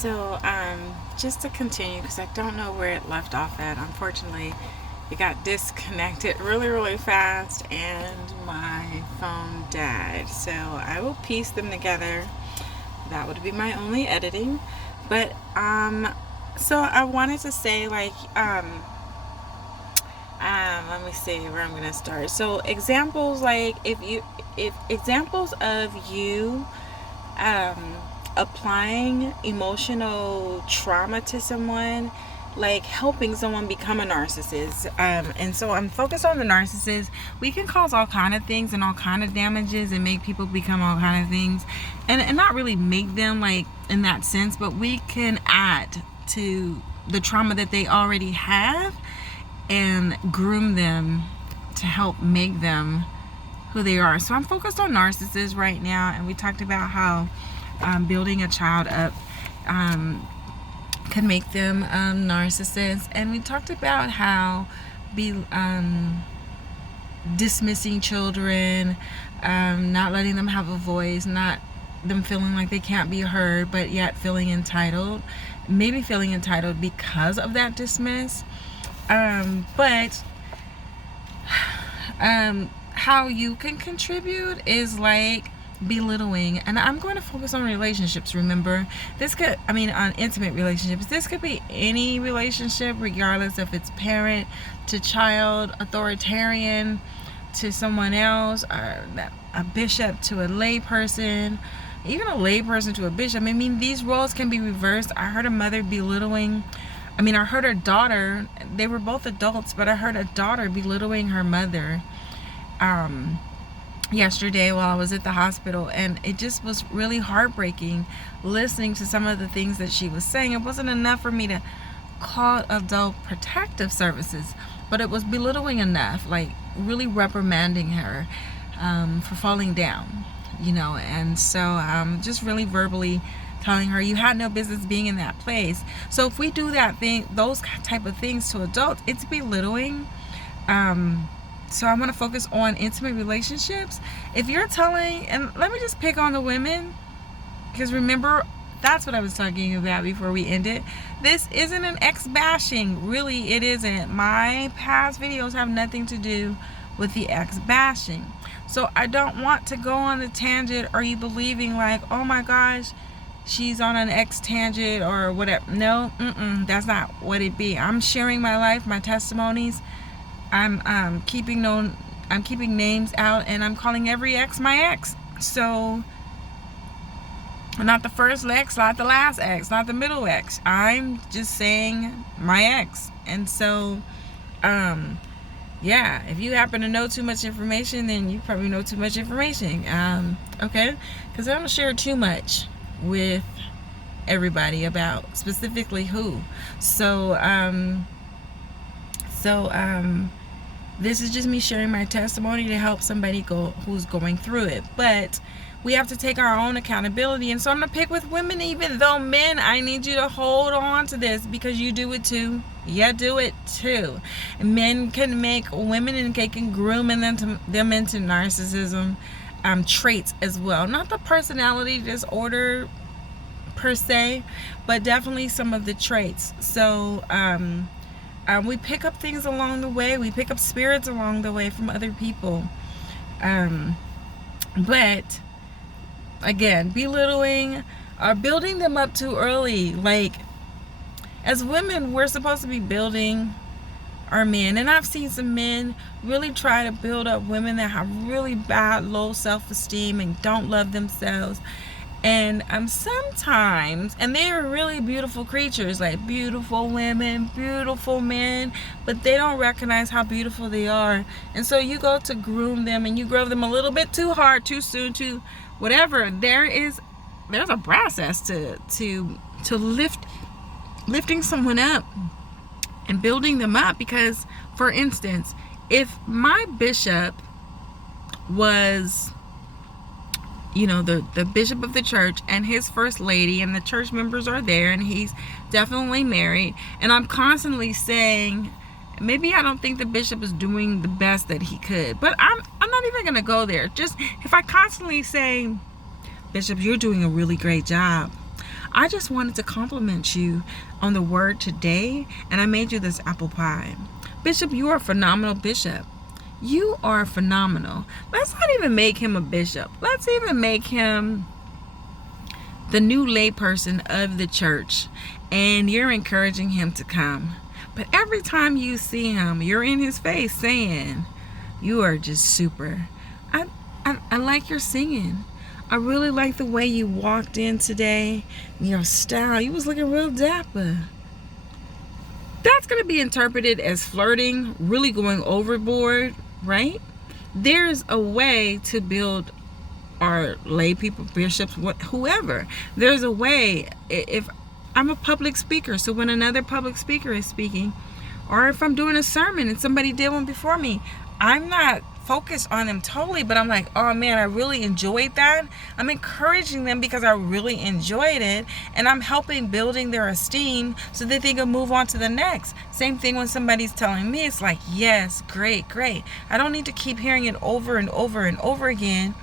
So, just to continue, because I don't know where it left off at. Unfortunately, it got disconnected really, really fast, and my phone died. So I will piece them together. That would be my only editing. But so I wanted to say, like, let me see where I'm gonna start. So examples, like, if examples of you applying emotional trauma to someone, like helping someone become a narcissist. And so I'm focused on the narcissist. We can cause all kind of things and all kind of damages and make people become all kind of things, and not really make them, like, in that sense, but we can add to the trauma that they already have and groom them to help make them who they are. So I'm focused on narcissists right now, and we talked about how building a child up can make them narcissists, and we talked about how dismissing children, not letting them have a voice, not them feeling like they can't be heard, but yet feeling entitled, maybe feeling entitled because of that dismiss. But how you can contribute is like belittling, and I'm going to focus on relationships. Remember, on intimate relationships. This could be any relationship, regardless if it's parent to child, authoritarian to someone else, a bishop to a lay person, even a lay person to a bishop. I mean, these roles can be reversed. I heard a mother belittling. I heard her daughter. They were both adults, but I heard a daughter belittling her mother yesterday while I was at the hospital, and it just was really heartbreaking listening to some of the things that she was saying. It wasn't enough for me to call adult protective services, but it was belittling enough, like really reprimanding her for falling down, and so just really verbally telling her, you had no business being in that place. So if we do those type of things to adults, it's belittling. So I'm going to focus on intimate relationships. If you're telling, and let me just pick on the women, because remember, that's what I was talking about before we ended. This isn't an ex-bashing. Really, it isn't. My past videos have nothing to do with the ex-bashing. So I don't want to go on the tangent or you believing like, oh my gosh, she's on an ex-tangent or whatever. No, that's not what it be. I'm sharing my life, my testimonies. I'm keeping names out, and I'm calling every ex my ex. So not the first ex, not the last ex, not the middle ex. I'm just saying my ex. And so if you happen to know too much information, then you probably know too much information. Okay, because I don't share too much with everybody about specifically who. So this is just me sharing my testimony to help somebody who's going through it. But we have to take our own accountability. And so I'm going to pick with women, even though men, I need you to hold on to this because you do it too. You do it too. Men can make women, and they can groom them into narcissism traits as well. Not the personality disorder per se, but definitely some of the traits. So we pick up things along the way. We pick up spirits along the way from other people. But again, belittling or building them up too early. Like, as women, we're supposed to be building our men. And I've seen some men really try to build up women that have really bad, low self-esteem and don't love themselves. And sometimes, and they're really beautiful creatures, like beautiful women, beautiful men, but they don't recognize how beautiful they are. And so you go to groom them, and you grow them a little bit too hard, too soon, too whatever. There's a process to lifting someone up and building them up. Because, for instance, if my bishop was, the bishop of the church, and his first lady, and the church members are there, and he's definitely married, and I'm constantly saying, maybe I don't think the bishop is doing the best that he could, but I'm not even going to go there. Just if I constantly say, Bishop, you're doing a really great job, I just wanted to compliment you on the word today, and I made you this apple pie. Bishop, you are a phenomenal bishop. You are phenomenal. Let's not even make him a bishop. Let's even make him the new layperson of the church. And you're encouraging him to come. But every time you see him, you're in his face saying, you are just super. I like your singing. I really like the way you walked in today. Your style. You was looking real dapper. That's going to be interpreted as flirting, really going overboard, right? There's a way to build our lay people, bishops, whoever. There's a way. If I'm a public speaker, so when another public speaker is speaking, or if I'm doing a sermon and somebody did one before me, I'm not focused on them totally, but I'm like, oh man, I really enjoyed that. I'm encouraging them because I really enjoyed it, and I'm helping building their esteem so that they can move on to the next. Same thing when somebody's telling me, it's like, yes, great. I don't need to keep hearing it over and over and over again,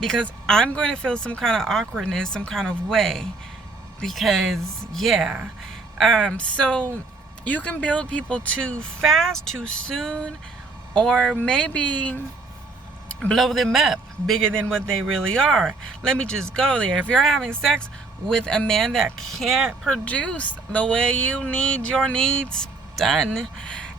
because I'm going to feel some kind of awkwardness, some kind of way, because yeah. So you can build people too fast, too soon, or maybe blow them up bigger than what they really are. Let me just go there. If you're having sex with a man that can't produce the way you need your needs done,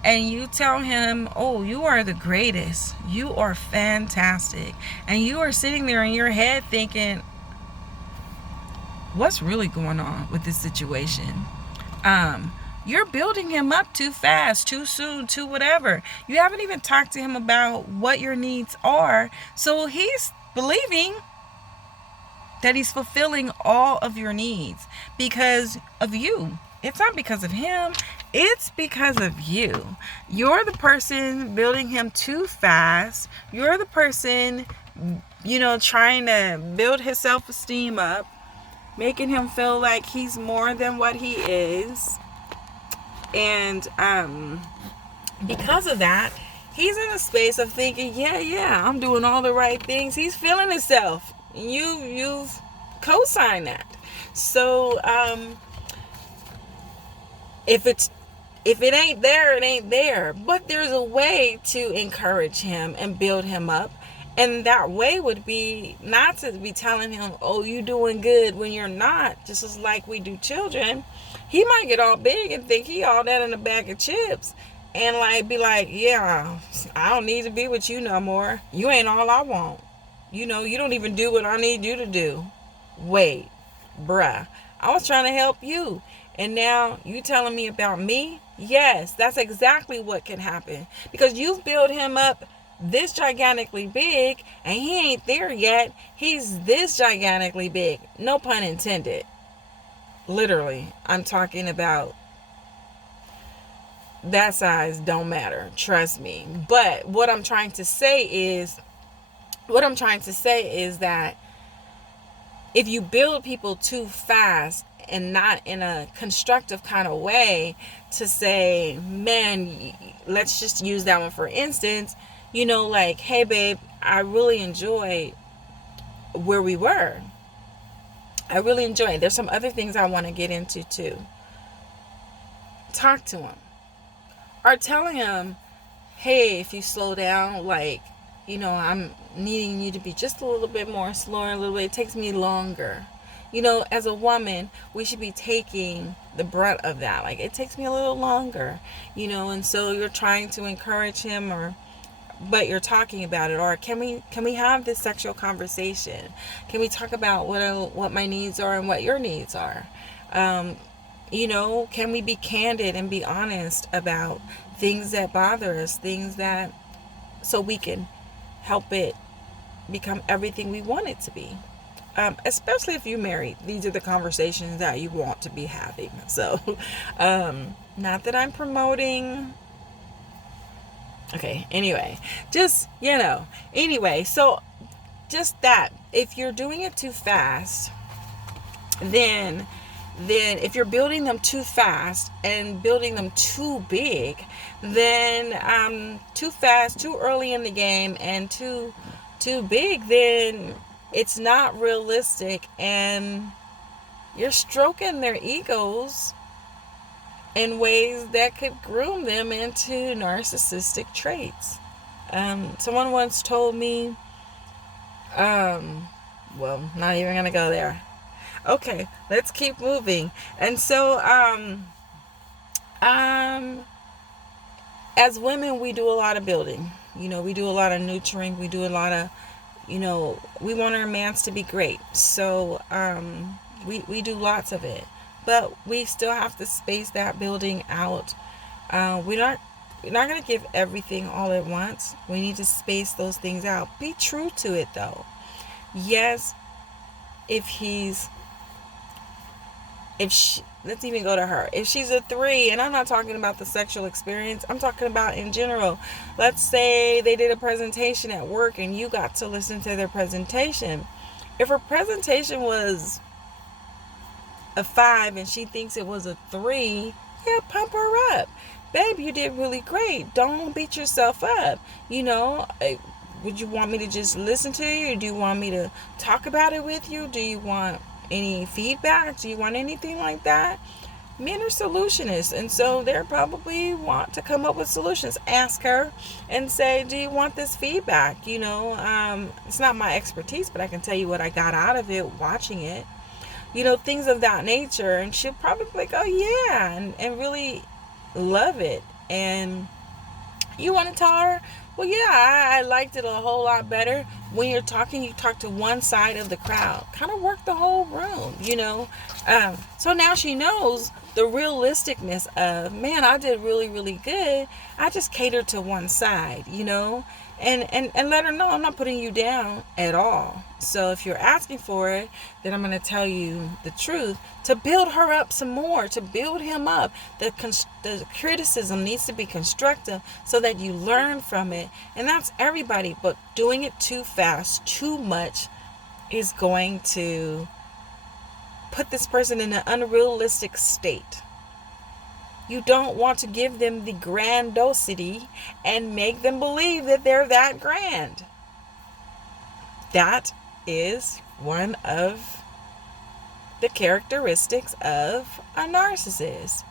and you tell him, oh, you are the greatest, you are fantastic, and you are sitting there in your head thinking, what's really going on with this situation? You're building him up too fast, too soon, too whatever. You haven't even talked to him about what your needs are. So he's believing that he's fulfilling all of your needs because of you. It's not because of him. It's because of you. You're the person building him too fast. You're the person, trying to build his self-esteem up, making him feel like he's more than what he is. And because of that, he's in a space of thinking, yeah, I'm doing all the right things. He's feeling himself. You've co-signed that. So if it ain't there, it ain't there. But there's a way to encourage him and build him up. And that way would be not to be telling him, oh, you doing good, when you're not. Just as like we do children. He might get all big and think he all that in a bag of chips. And like be like, yeah, I don't need to be with you no more. You ain't all I want. You don't even do what I need you to do. Wait, bruh. I was trying to help you. And now you telling me about me? Yes, that's exactly what can happen. Because you've built him up this gigantically big, and he ain't there yet. He's this gigantically big. No pun intended. Literally, I'm talking about that size don't matter. Trust me. But what I'm trying to say is that if you build people too fast and not in a constructive kind of way, to say, man, let's just use that one for instance, like, hey babe, I really enjoyed where we were. I really enjoy it. There's some other things I want to get into too. Talk to him. Or telling him, hey, if you slow down, like, I'm needing you to be just a little bit more slower, a little bit. It takes me longer. As a woman, we should be taking the brunt of that. Like, it takes me a little longer, and so you're trying to encourage him, but you're talking about it. Or can we have this sexual conversation? Can we talk about what my needs are and what your needs are? Can we be candid and be honest about things that bother us, so we can help it become everything we want it to be. Especially if you're married, these are the conversations that you want to be having. So, not that I'm promoting. Okay, anyway, just, so just that. If you're doing it too fast, then if you're building them too fast and building them too big, then too fast, too early in the game, and too big, then it's not realistic, and you're stroking their egos in ways that could groom them into narcissistic traits. Someone once told me, well, not even gonna go there. Okay, let's keep moving. And so, as women, we do a lot of building. We do a lot of nurturing. We do a lot of, we want our mans to be great. So, we do lots of it. But we still have to space that building out. We're not going to give everything all at once. We need to space those things out. Be true to it, though. Yes, let's even go to her. If she's a 3, and I'm not talking about the sexual experience, I'm talking about in general. Let's say they did a presentation at work and you got to listen to their presentation. If her presentation was a 5 and she thinks it was a 3, yeah, pump her up. Babe, you did really great. Don't beat yourself up. Would you want me to just listen to you? Or do you want me to talk about it with you? Do you want any feedback? Do you want anything like that? Men are solutionists, and so they probably want to come up with solutions. Ask her and say, do you want this feedback? It's not my expertise, but I can tell you what I got out of it watching it. Things of that nature. And she'll probably be like, oh yeah, and really love it. And you want to tell her, well, yeah, I liked it a whole lot better. When you're talking, you talk to one side of the crowd. Kind of work the whole room, So now she knows the realisticness of, man, I did really, really good. I just catered to one side, and let her know I'm not putting you down at all. So if you're asking for it, then I'm going to tell you the truth to build her up some more, to build him up. The criticism needs to be constructive so that you learn from it. And that's everybody. But doing it too fast, too much, is going to put this person in an unrealistic state. You don't want to give them the grandiosity and make them believe that they're that grand. That is one of the characteristics of a narcissist.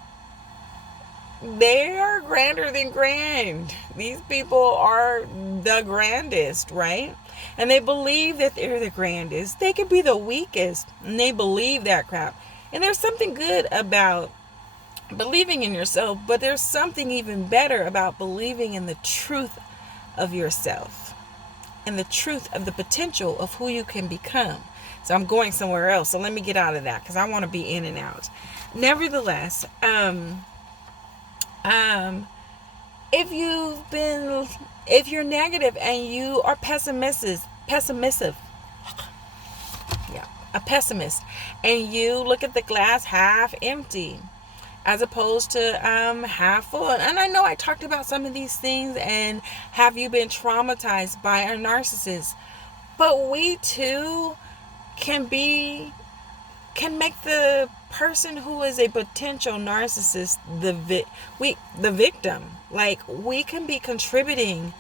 They are grander than grand. These people are the grandest, right? And they believe that they're the grandest. They could be the weakest, and they believe that crap. And there's something good about believing in yourself, but there's something even better about believing in the truth of yourself and the truth of the potential of who you can become. So I'm going somewhere else, so let me get out of that because I want to be in and out. Nevertheless, if you're negative and you are pessimistic, a pessimist, and you look at the glass half empty as opposed to half full. And I know I talked about some of these things, and have you been traumatized by a narcissist? But we too can make the person who is a potential narcissist the victim. Like, we can be contributing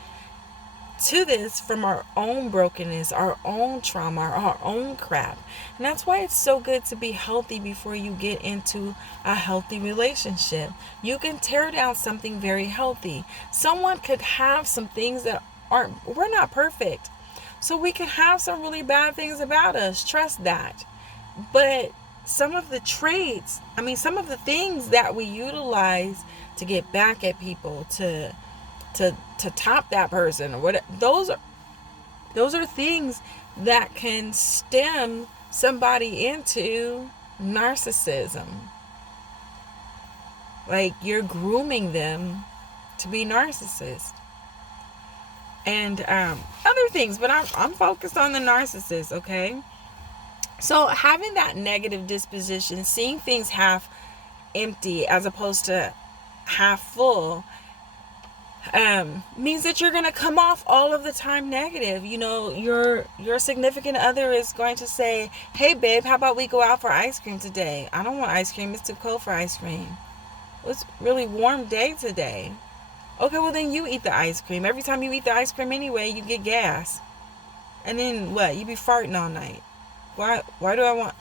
to this from our own brokenness, our own trauma, our own crap. And that's why it's so good to be healthy before you get into a healthy relationship. You can tear down something very healthy. Someone could have some things that we're not perfect. So we can have some really bad things about us. Trust that. But some of the traits, some of the things that we utilize to get back at people, to top that person, or whatever, those are things that can stem somebody into narcissism. Like, you're grooming them to be narcissists. And other things, but I'm focused on the narcissist, okay? So having that negative disposition, seeing things half empty as opposed to half full, means that you're going to come off all of the time negative. Your significant other is going to say, hey babe, how about we go out for ice cream today? I don't want ice cream. It's too cold for ice cream. It's a really warm day today. Okay, well then you eat the ice cream. Every time you eat the ice cream anyway, you get gas. And then what? You be farting all night. Why do I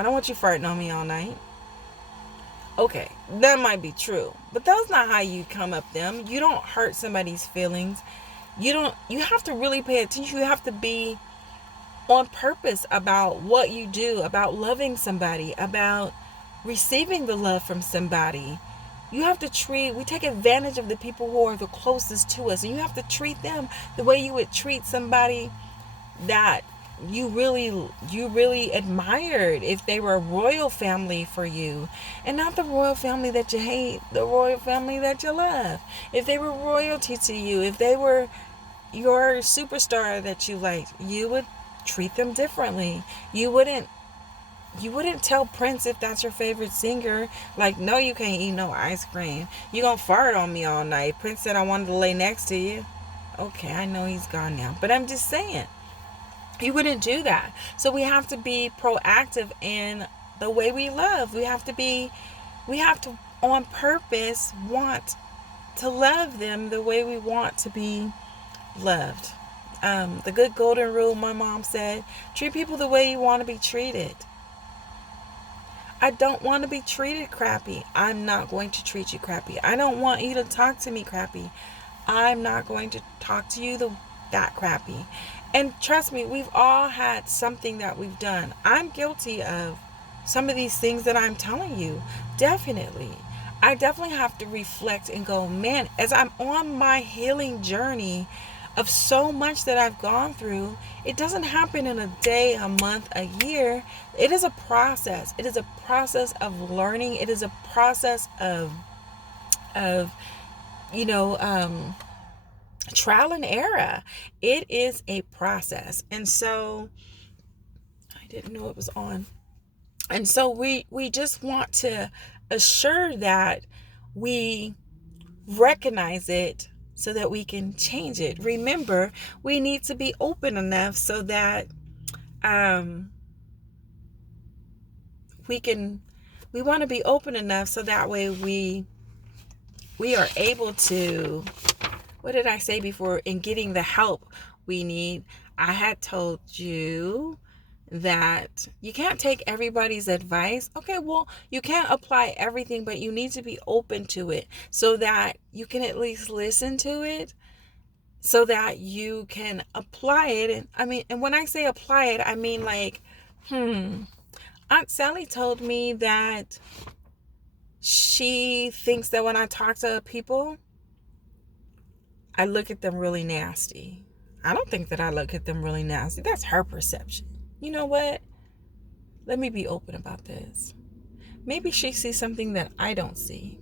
I don't want you farting on me all night. Okay, that might be true, but that's not how you come up them. You don't hurt somebody's feelings. You have to really pay attention. You have to be on purpose about what you do, about loving somebody, about receiving the love from somebody. You have to we take advantage of the people who are the closest to us, and you have to treat them the way you would treat somebody that you really admired, if they were a royal family for you, and not the royal family that you hate, the royal family that you love. If they were royalty to you, if they were your superstar that you liked, you would treat them differently. You wouldn't tell Prince, if that's your favorite singer, like, no, you can't eat no ice cream. You gonna fart on me all night. Prince said I wanted to lay next to you. Okay, I know he's gone now, but I'm just saying, you wouldn't do that. So we have to be proactive in the way we love. We have to on purpose want to love them the way we want to be loved. The good golden rule, my mom said, treat people the way you want to be treated. I don't want to be treated crappy. I'm not going to treat you crappy. I don't want you to talk to me crappy. I'm not going to talk to you that crappy. And trust me, we've all had something that we've done. I'm guilty of some of these things that I'm telling you. Definitely. I definitely have to reflect and go, man, as I'm on my healing journey of so much that I've gone through, it doesn't happen in a day, a month, a year. It is a process. It is a process of learning. It is a process of trial and error. It is a process. And so I didn't know it was on. And so we just want to assure that we recognize it so that we can change it. Remember, we need to be open enough so that we want to be open enough so that way we are able to, what did I say before, in getting the help we need. I had told you that you can't take everybody's advice. Okay, well, you can't apply everything, but you need to be open to it so that you can at least listen to it, so that you can apply it. And when I say apply it, I mean like, Aunt Sally told me that she thinks that when I talk to people, I look at them really nasty. I don't think that I look at them really nasty. That's her perception. You know what? Let me be open about this. Maybe she sees something that I don't see.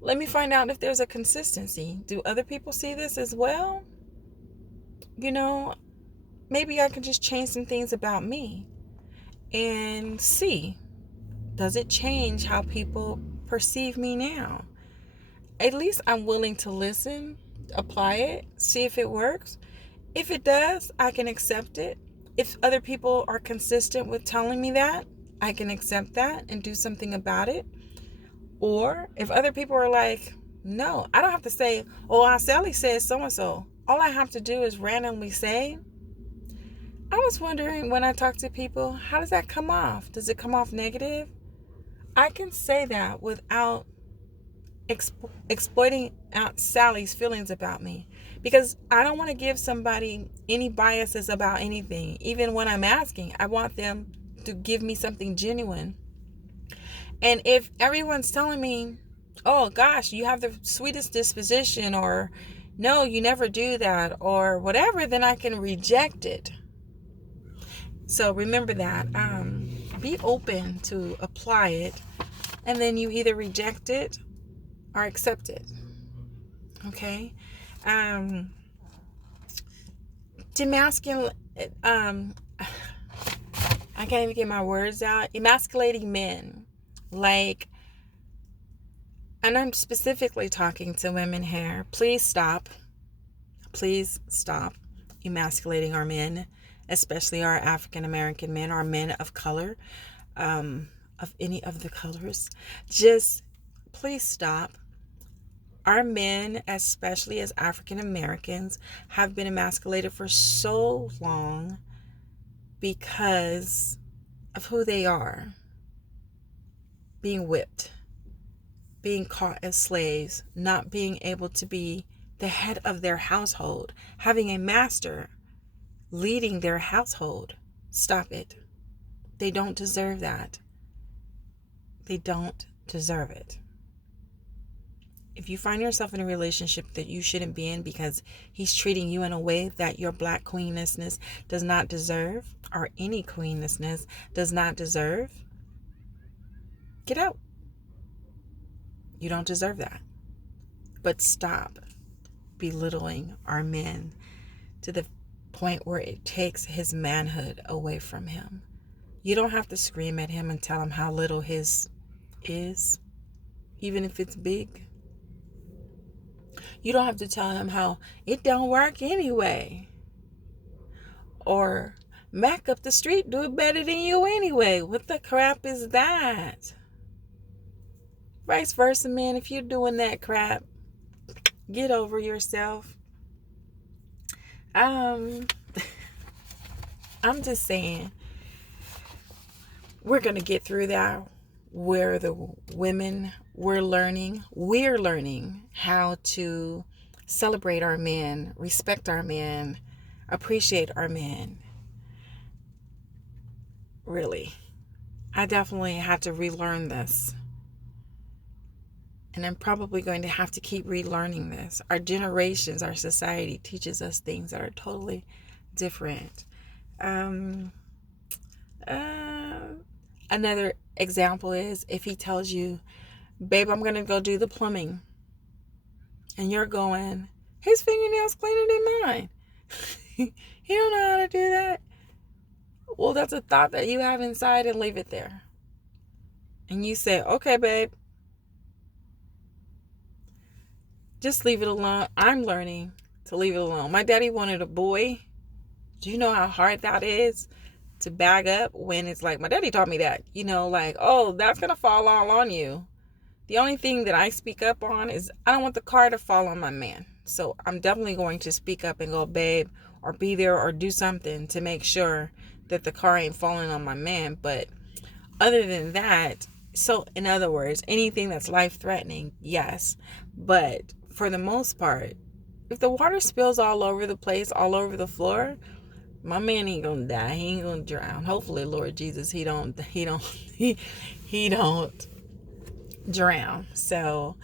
Let me find out if there's a consistency. Do other people see this as well? Maybe I can just change some things about me and see, does it change how people perceive me now? At least I'm willing to listen, apply it, see if it works. If it does, I can accept it. If other people are consistent with telling me that, I can accept that and do something about it. Or if other people are like, no, I don't have to say, oh, Aunt Sally says so-and-so. All I have to do is randomly say, I was wondering, when I talk to people, how does that come off? Does it come off negative? I can say that without exploiting Aunt Sally's feelings about me, because I don't want to give somebody any biases about anything. Even when I'm asking, I want them to give me something genuine. And if everyone's telling me, oh gosh, you have the sweetest disposition, or no, you never do that, or whatever, then I can reject it. So remember that. Be open to apply it, and then you either reject it or accept it. Okay? Demasculate. I can't even get my words out. Emasculating men. Like, and I'm specifically talking to women here. Please stop. Please stop emasculating our men, especially our African American men, our men of color, of any of the colors. Just please stop. Our men, especially as African Americans, have been emasculated for so long because of who they are, being whipped, being caught as slaves, not being able to be the head of their household, having a master leading their household. Stop it. They don't deserve that. They don't deserve it. If you find yourself in a relationship that you shouldn't be in because he's treating you in a way that your black queenness does not deserve, or any queenness does not deserve, get out. You don't deserve that. But stop belittling our men to the point where it takes his manhood away from him. You don't have to scream at him and tell him how little his is, even if it's big. You don't have to tell him how it don't work anyway. Or Mac up the street do it better than you anyway. What the crap is that? Vice versa, man. If you're doing that crap, get over yourself. I'm just saying, we're going to get through that. Where the women, we're learning how to celebrate our men, respect our men, appreciate our men. Really. I definitely had to relearn this. And I'm probably going to have to keep relearning this. Our generations, our society teaches us things that are totally different. Another example is if he tells you, babe, I'm going to go do the plumbing. And you're going, his fingernails cleaner than mine. He don't know how to do that. Well, that's a thought that you have inside, and leave it there. And you say, okay, babe, just leave it alone. I'm learning to leave it alone. My daddy wanted a boy. Do you know how hard that is to bag up when it's like, my daddy taught me that, like, oh, that's going to fall all on you. The only thing that I speak up on is I don't want the car to fall on my man. So I'm definitely going to speak up and go, babe, or be there or do something to make sure that the car ain't falling on my man. But other than that, so in other words, anything that's life-threatening, yes. But for the most part, if the water spills all over the place, all over the floor, my man ain't gonna die. He ain't gonna drown. Hopefully, Lord Jesus, he don't drown. So,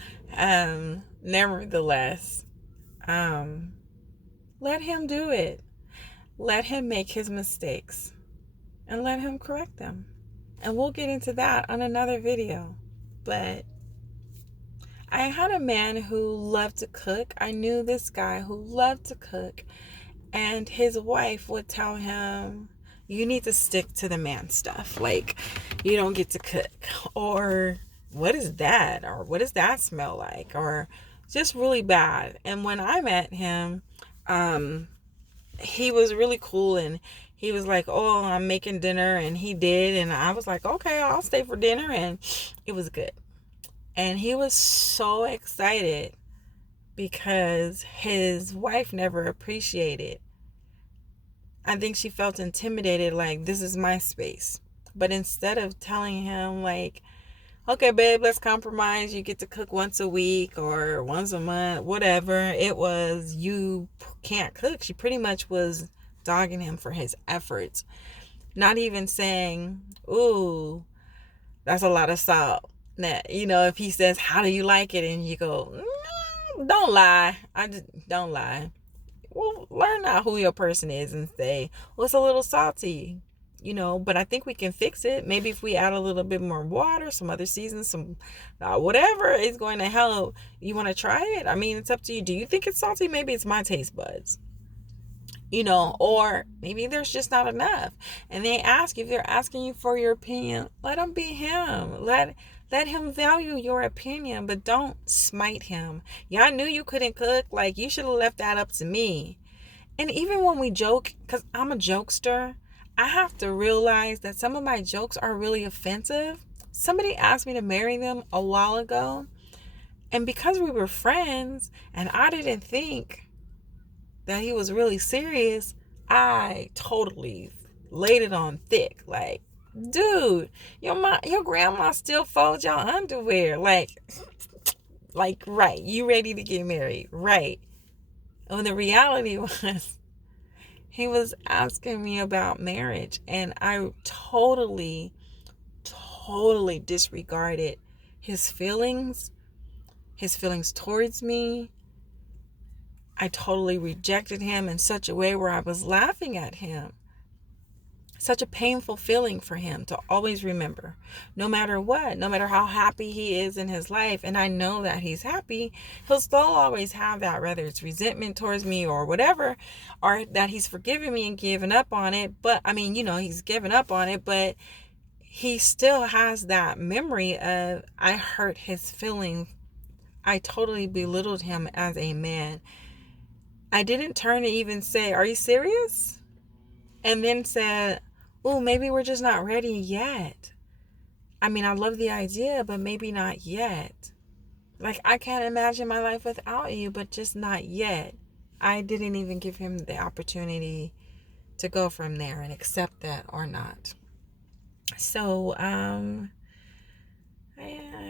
nevertheless, let him do it. Let him make his mistakes and let him correct them. And we'll get into that on another video. But I had a man who loved to cook. I knew this guy who loved to cook. And his wife would tell him, you need to stick to the man stuff. Like, you don't get to cook. Or, what is that? Or, what does that smell like? Or, just really bad. And when I met him, he was really cool. And he was like, oh, I'm making dinner. And he did. And I was like, okay, I'll stay for dinner. And it was good. And he was so excited because his wife never appreciated. I think she felt intimidated, like, this is my space. But instead of telling him, like, okay, babe, let's compromise. You get to cook once a week or once a month, whatever. It was, you can't cook. She pretty much was dogging him for his efforts. Not even saying, ooh, that's a lot of salt. Now, if he says, how do you like it? And you go, no, don't lie. Don't lie. Well, learn out who your person is and say, well, it's a little salty, but I think we can fix it. Maybe if we add a little bit more water, some other seasons, some whatever is going to help. You want to try it? I mean, it's up to you. Do you think it's salty? Maybe it's my taste buds, or maybe there's just not enough. And they ask, if they're asking you for your opinion, let them be him. Let him value your opinion, but don't smite him. Yeah, I knew you couldn't cook. Like, you should have left that up to me. And even when we joke, because I'm a jokester, I have to realize that some of my jokes are really offensive. Somebody asked me to marry them a while ago. And because we were friends and I didn't think that he was really serious, I totally laid it on thick. Like, Dude, your grandma still folds your underwear. Like, right, you ready to get married, right? When the reality was, he was asking me about marriage, and I totally disregarded his feelings, towards me. I totally rejected him in such a way where I was laughing at him. Such a painful feeling for him to always remember, no matter what, no matter how happy he is in his life. And I know that he's happy. He'll still always have that, whether it's resentment towards me or whatever, or that he's forgiven me and given up on it. But I mean, he's given up on it, but he still has that memory of, I hurt his feelings. I totally belittled him as a man. I didn't turn to even say, "Are you serious?" And then said, "Oh, maybe we're just not ready yet. I mean, I love the idea, but maybe not yet. Like, I can't imagine my life without you, but just not yet." I didn't even give him the opportunity to go from there and accept that or not. So, I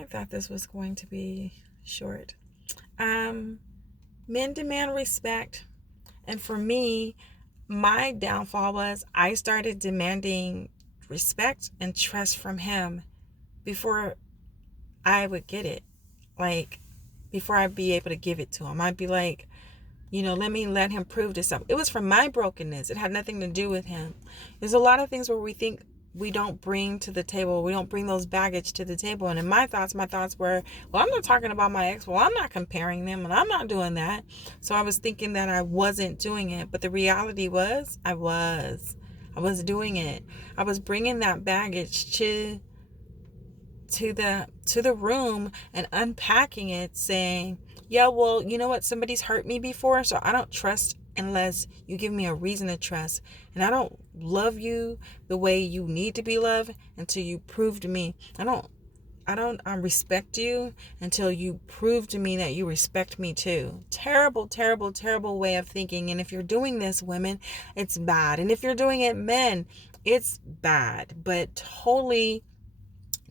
thought this was going to be short. Men demand respect. And for me, my downfall was I started demanding respect and trust from him before I would get it. Like, before I'd be able to give it to him. I'd be like, let him prove to something. It was from my brokenness. It had nothing to do with him. There's a lot of things where we think we don't bring to the table. We don't bring those baggage to the table. And in my thoughts were, well, I'm not talking about my ex. Well, I'm not comparing them, and I'm not doing that. So I was thinking that I wasn't doing it. But the reality was I was doing it. I was bringing that baggage to the room and unpacking it, saying, yeah, well, you know what, somebody's hurt me before, so I don't trust unless you give me a reason to trust. And I don't love you the way you need to be loved until you prove to me. I don't respect you until you prove to me that you respect me too. Terrible, terrible, terrible way of thinking. And if you're doing this, women, it's bad. And if you're doing it, men, it's bad. But totally,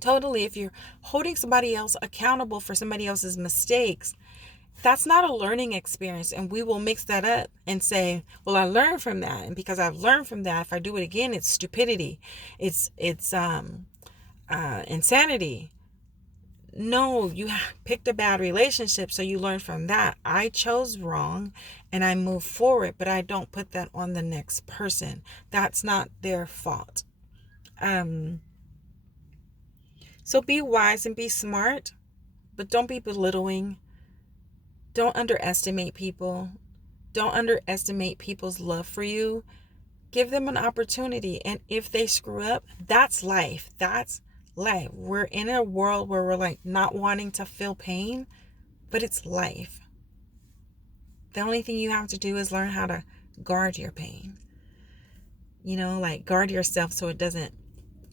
if you're holding somebody else accountable for somebody else's mistakes, that's not a learning experience. And we will mix that up and say, well, I learned from that, and because I've learned from that, if I do it again, it's stupidity, it's insanity. No, you picked a bad relationship, so you learn from that. I chose wrong and I move forward, but I don't put that on the next person. That's not their fault. So be wise and be smart, but don't be belittling. Don't underestimate people. Don't underestimate people's love for you. Give them an opportunity. And if they screw up, that's life. That's life. We're in a world where we're like not wanting to feel pain, but it's life. The only thing you have to do is learn how to guard your pain. Like guard yourself so it doesn't,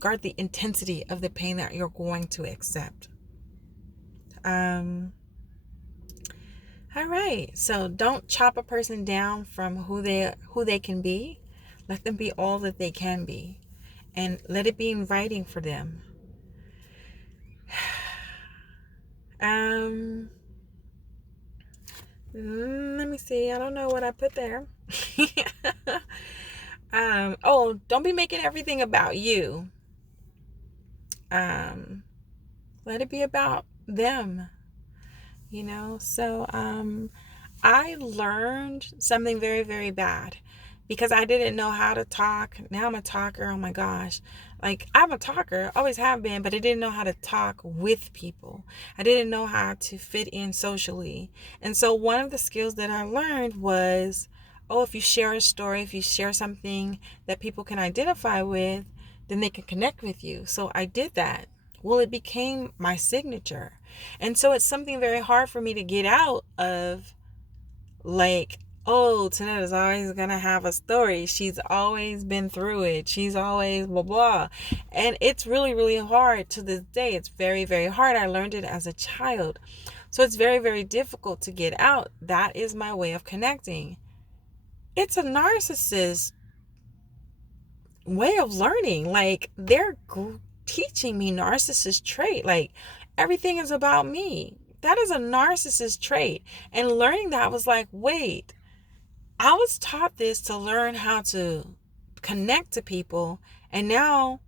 guard the intensity of the pain that you're going to accept. All right. So don't chop a person down from who they can be. Let them be all that they can be, and let it be inviting for them. Let me see. I don't know what I put there. Don't be making everything about you. Let it be about them. So I learned something very, very bad because I didn't know how to talk. Now I'm a talker. Oh my gosh. Like, I'm a talker, always have been, but I didn't know how to talk with people. I didn't know how to fit in socially. And so one of the skills that I learned was, if you share a story, if you share something that people can identify with, then they can connect with you. So I did that. Well, it became my signature. And so it's something very hard for me to get out of, like, Tanetta's always going to have a story. She's always been through it. She's always blah, blah. And it's really, really hard to this day. It's very, very hard. I learned it as a child. So it's very, very difficult to get out. That is my way of connecting. It's a narcissist way of learning. Like, they're teaching me narcissist trait. Like, everything is about me. That is a narcissist trait. And learning that was like, wait, I was taught this to learn how to connect to people, and now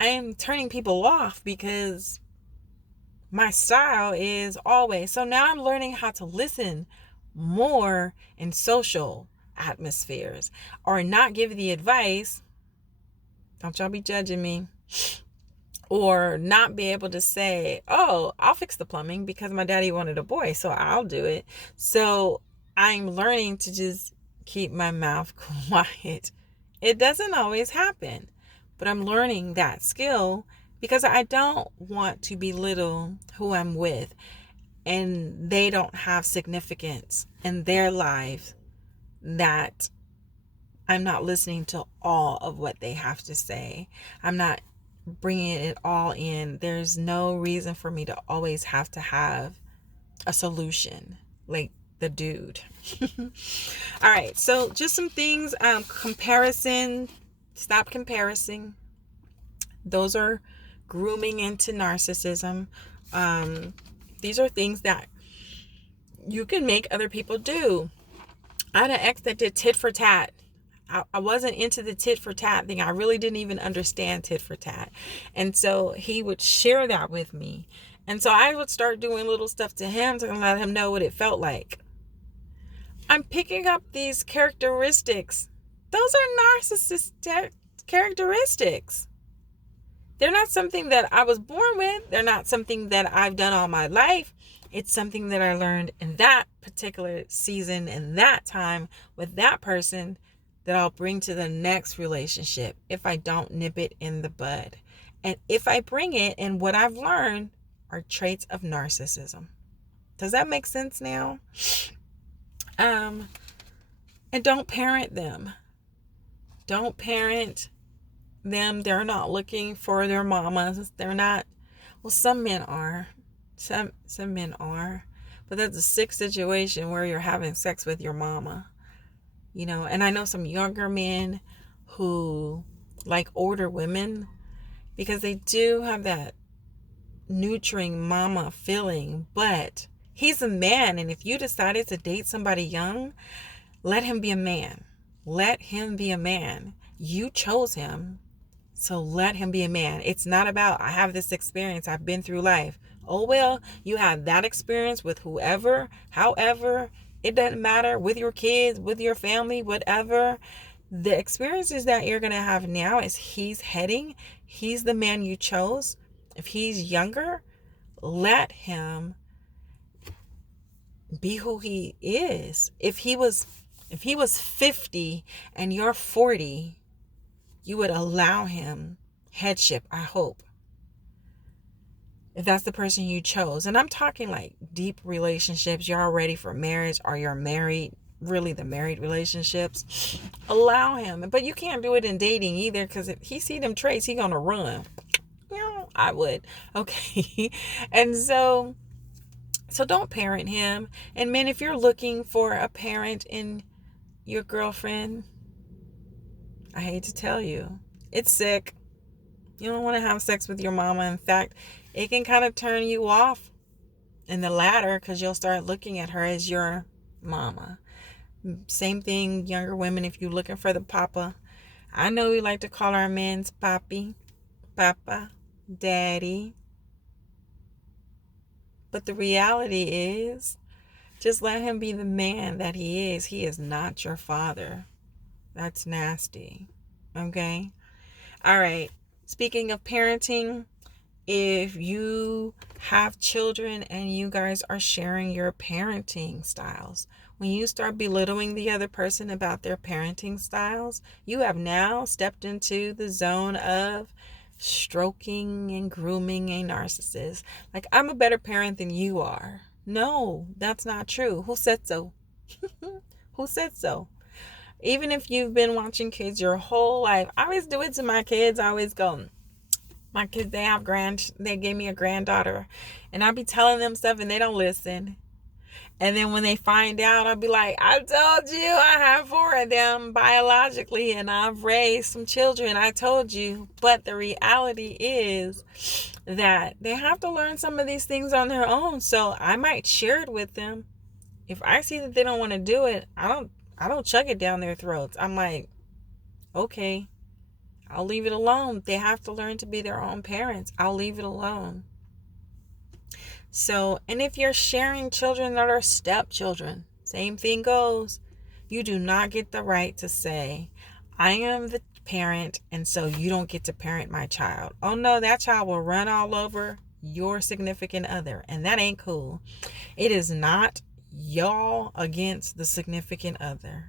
I am turning people off because my style is always. So now I'm learning how to listen more in social atmospheres, or not give the advice. Don't y'all be judging me. Or not be able to say, oh, I'll fix the plumbing because my daddy wanted a boy, so I'll do it. So I'm learning to just keep my mouth quiet. It doesn't always happen, but I'm learning that skill because I don't want to belittle who I'm with and they don't have significance in their lives, that I'm not listening to all of what they have to say. I'm not bringing it all in. There's no reason for me to always have to have a solution like the dude. All right, so just some things. Comparison. Stop comparing. Those are grooming into narcissism. These are things that you can make other people do. I had an ex that did tit for tat. I wasn't into the tit for tat thing. I really didn't even understand tit for tat. And so he would share that with me. And so I would start doing little stuff to him to let him know what it felt like. I'm picking up these characteristics. Those are narcissistic characteristics. They're not something that I was born with. They're not something that I've done all my life. It's something that I learned in that particular season and that time with that person that I'll bring to the next relationship if I don't nip it in the bud. And if I bring it, and what I've learned are traits of narcissism. Does that make sense now? And don't parent them. Don't parent them. They're not looking for their mamas. They're not. Well, some men are. Some men are. But that's a sick situation where you're having sex with your mama. You know, and I know some younger men who like older women because they do have that nurturing mama feeling. But he's a man, and if you decided to date somebody young, let him be a man. Let him be a man. You chose him, so let him be a man. It's not about, I have this experience, I've been through life. Oh, well, you have that experience with whoever, however, it doesn't matter, with your kids, with your family, whatever. The experiences that you're going to have now is he's the man you chose. If he's younger, let him be who he is. If he was 50 and you're 40, you would allow him headship, I hope. If that's the person you chose. And I'm talking like deep relationships. You're all ready for marriage, or you're married, really the married relationships. Allow him. But you can't do it in dating either, because if he see them traits, he gonna run. You know, I would. Okay. And so don't parent him. And men, if you're looking for a parent in your girlfriend, I hate to tell you, it's sick. You don't want to have sex with your mama. In fact, it can kind of turn you off in the latter, because you'll start looking at her as your mama. Same thing, younger women, if you're looking for the papa. I know we like to call our men's papi, papa, daddy. But the reality is, just let him be the man that he is. He is not your father. That's nasty. Okay? All right. Speaking of parenting, if you have children and you guys are sharing your parenting styles, when you start belittling the other person about their parenting styles, you have now stepped into the zone of stroking and grooming a narcissist. Like, I'm a better parent than you are. No, that's not true. Who said so? Who said so? Even if you've been watching kids your whole life, I always do it to my kids. I always go, my kids, they gave me a granddaughter, and I'll be telling them stuff and they don't listen. And then when they find out, I'll be like, I told you I have 4 of them biologically and I've raised some children. I told you. But the reality is that they have to learn some of these things on their own. So I might share it with them. If I see that they don't want to do it, I don't chuck it down their throats. I'm like, okay, I'll leave it alone. They have to learn to be their own parents. I'll leave it alone. So, and if you're sharing children that are stepchildren, same thing goes. You do not get the right to say, I am the parent, and so you don't get to parent my child. Oh no, that child will run all over your significant other, and that ain't cool. It is not y'all against the significant other.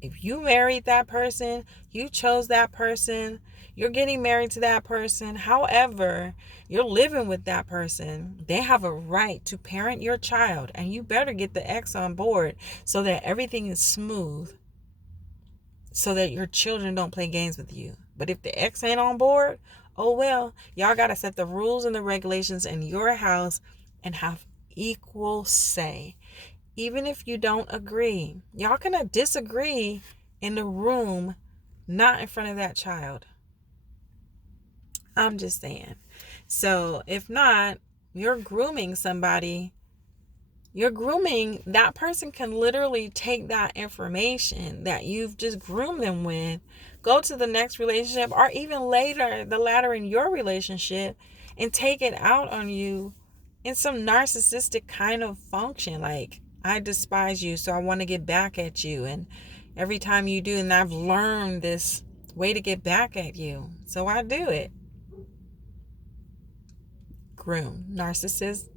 If you married that person, you chose that person, you're getting married to that person, however, you're living with that person, they have a right to parent your child, and you better get the ex on board so that everything is smooth, so that your children don't play games with you. But if the ex ain't on board, oh well, y'all got to set the rules and the regulations in your house and have equal say. Even if you don't agree, y'all can disagree in the room, not in front of that child. I'm just saying. So if not, you're grooming somebody. You're grooming, that person can literally take that information that you've just groomed them with, go to the next relationship, or even later, the latter in your relationship, and take it out on you in some narcissistic kind of function. Like, I despise you, so I want to get back at you. And every time you do, and I've learned this way to get back at you, so I do it. Groom. Narcissists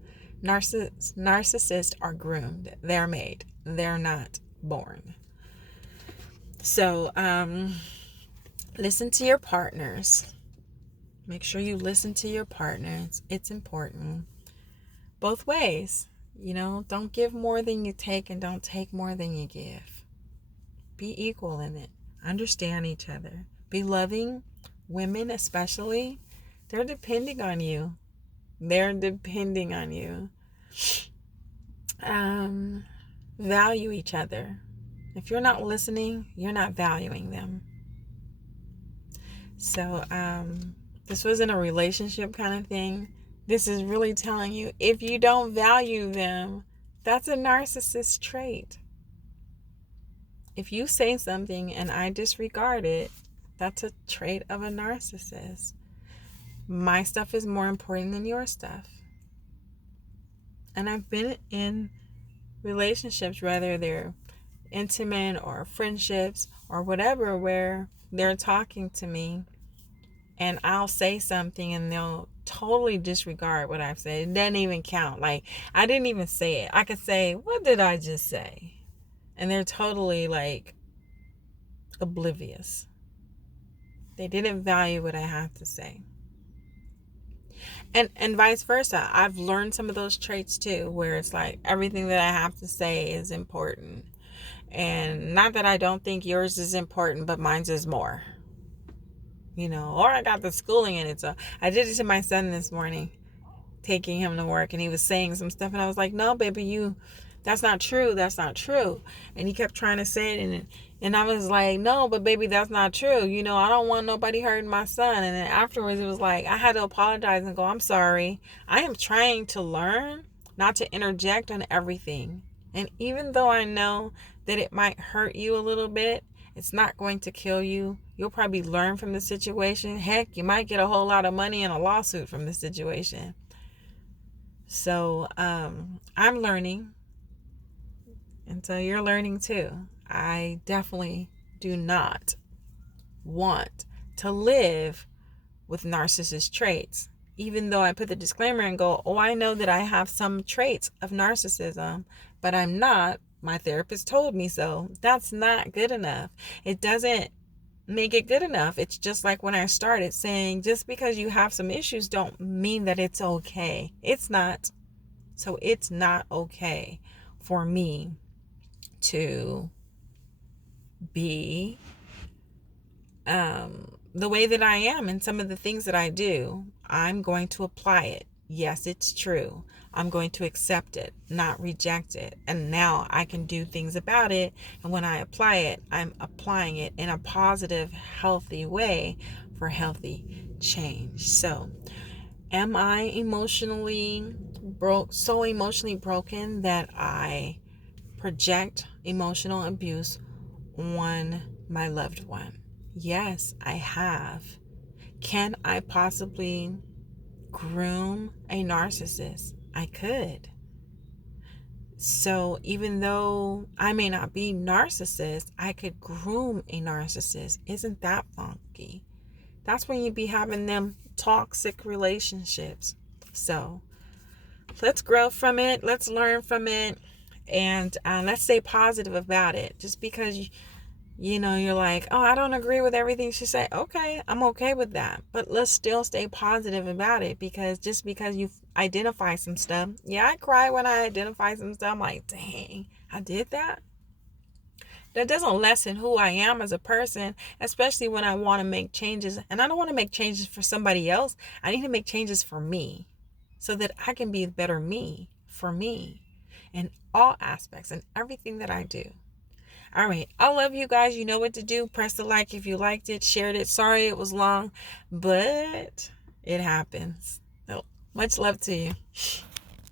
are groomed. They're made. They're not born. So, listen to your partners. Make sure you listen to your partners. It's important. Both ways. Don't give more than you take, and don't take more than you give. Be equal in it. Understand each other. Be loving. Women especially, they're depending on you. They're depending on you. Value each other. If you're not listening, you're not valuing them. So, this wasn't a relationship kind of thing. This is really telling you, if you don't value them, that's a narcissist trait. If you say something and I disregard it, that's a trait of a narcissist. My stuff is more important than your stuff. And I've been in relationships, whether they're intimate or friendships or whatever, where they're talking to me and I'll say something and they'll totally disregard what I've said. It doesn't even count. Like, I didn't even say it. I could say, what did I just say? And they're totally like oblivious. They didn't value what I have to say. And vice versa. I've learned some of those traits too, where it's like everything that I have to say is important. And not that I don't think yours is important, but mine's is more. Or I got the schooling in it. So I did it to my son this morning, taking him to work, and he was saying some stuff, and I was like, no, baby, that's not true. That's not true. And he kept trying to say it, and I was like, no, but baby, that's not true. I don't want nobody hurting my son. And then afterwards, it was like, I had to apologize and go, I'm sorry. I am trying to learn not to interject on everything. And even though I know that it might hurt you a little bit, it's not going to kill you. You'll probably learn from the situation. Heck, you might get a whole lot of money and a lawsuit from the situation. So I'm learning. And so you're learning too. I definitely do not want to live with narcissist traits. Even though I put the disclaimer and go, oh, I know that I have some traits of narcissism, but I'm not. My therapist told me so. That's not good enough. It doesn't make it good enough. It's just like when I started saying, just because you have some issues don't mean that it's okay. It's not. So it's not okay for me to be the way that I am, and some of the things that I do, I'm going to apply it. Yes, it's true. I'm going to accept it, not reject it. And now I can do things about it. And when I apply it, I'm applying it in a positive, healthy way for healthy change. So, am I so emotionally broken that I project emotional abuse on my loved one? Yes, I have. Can I possibly groom a narcissist? I could. So even though I may not be narcissist, I could groom a narcissist. Isn't that funky? That's when you be having them toxic relationships. So let's grow from it. Let's learn from it. And let's stay positive about it. Just because you're like, oh, I don't agree with everything she said. Okay, I'm okay with that. But let's still stay positive about it, because just because you identify some stuff. Yeah, I cry when I identify some stuff. I'm like, dang, I did that. That doesn't lessen who I am as a person, especially when I want to make changes. And I don't want to make changes for somebody else. I need to make changes for me so that I can be a better me for me in all aspects and everything that I do. All right. I love you guys. You know what to do. Press the like if you liked it. Shared it. Sorry it was long, but it happens. So, much love to you.